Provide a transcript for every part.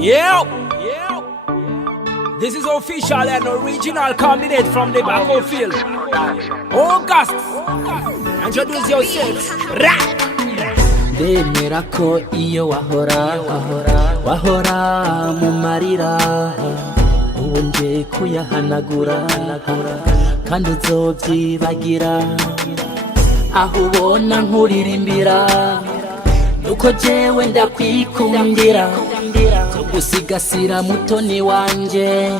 Yeah. This is official and original combinate from the battlefield. August, introduce yourself. Ndemera ko iyo wahora mu marira ubu nje kuyahanagura kandi uzovyibagira aho ubona nkuririmbira nuko jewe ndakwikundira zo gusigasira mutoni wanje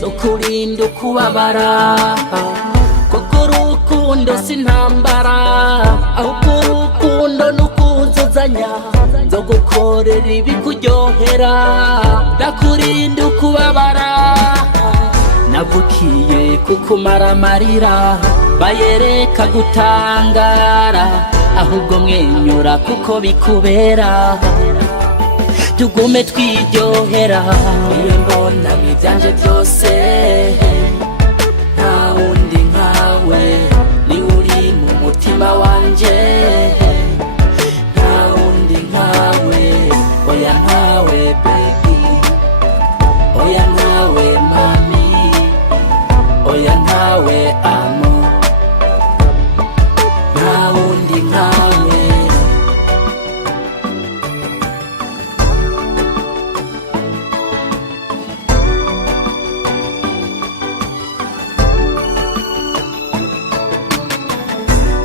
zo kurinda ukubabara kuko urukundo sintambara ahubwo urukundo nukuzuzanya zo gukorera ibikuryohera ndakurinda ukubabara navukiye kukumara amarira bayereka gutangara ahubwo mwenyura kuko bikubera tugume twiryohera niwe mbona mwivyanje byose nta wundi nkawe ni uri mu mutima wanje nta wundi nkawe oya nkawe baby oya nkawe mami oya nkawe amo nta wundi nkawe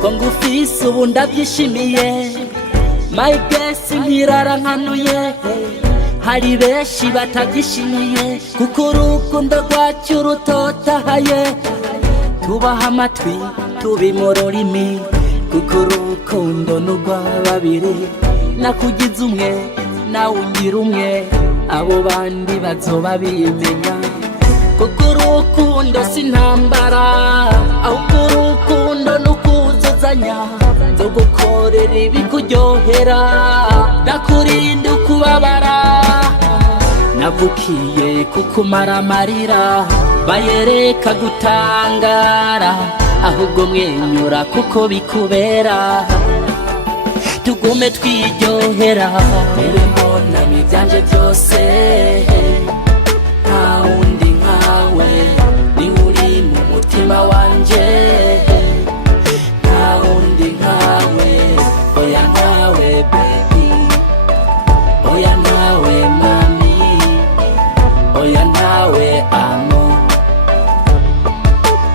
ko ngufise ubu ndabyishimiye my guess nkirara nkanuye hari benshi batabyishimiye kuko urukundo rwacu rutotahaye tubaha amatwi tubimurorimi kuko urukundo n'urwa babiri nakugize umwe nawe ungira umwe abo bandi bazoba bimenya kuko urukundo sintambara ahubwo urukundo nukuzuzanya zo gukorera ibikuryohera ndakurinda ukubabara navukiye kukumara amarira bayereka gutangara ahubwo mwenyura kuko bikubera tugume twiryohera niwe mbona mwivyanje byose nta wundi nkawe ni uri mu mutima wanje nta wundi nkawe oya nkawe baby oya nkawe mami oya nkawe amo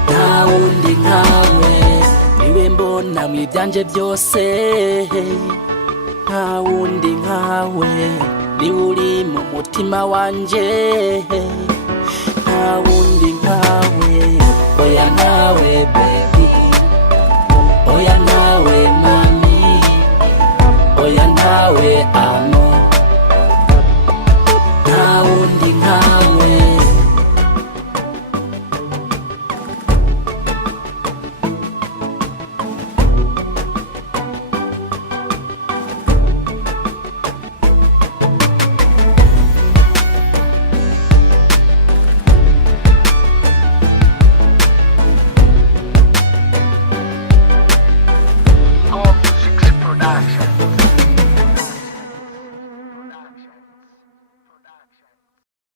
nta wundi nkawe niwe mbona mwivyanje byose nta wundi nkawe ni uri mu mutima wanje nta wundi nkawe oya nkawe baby oya nkawe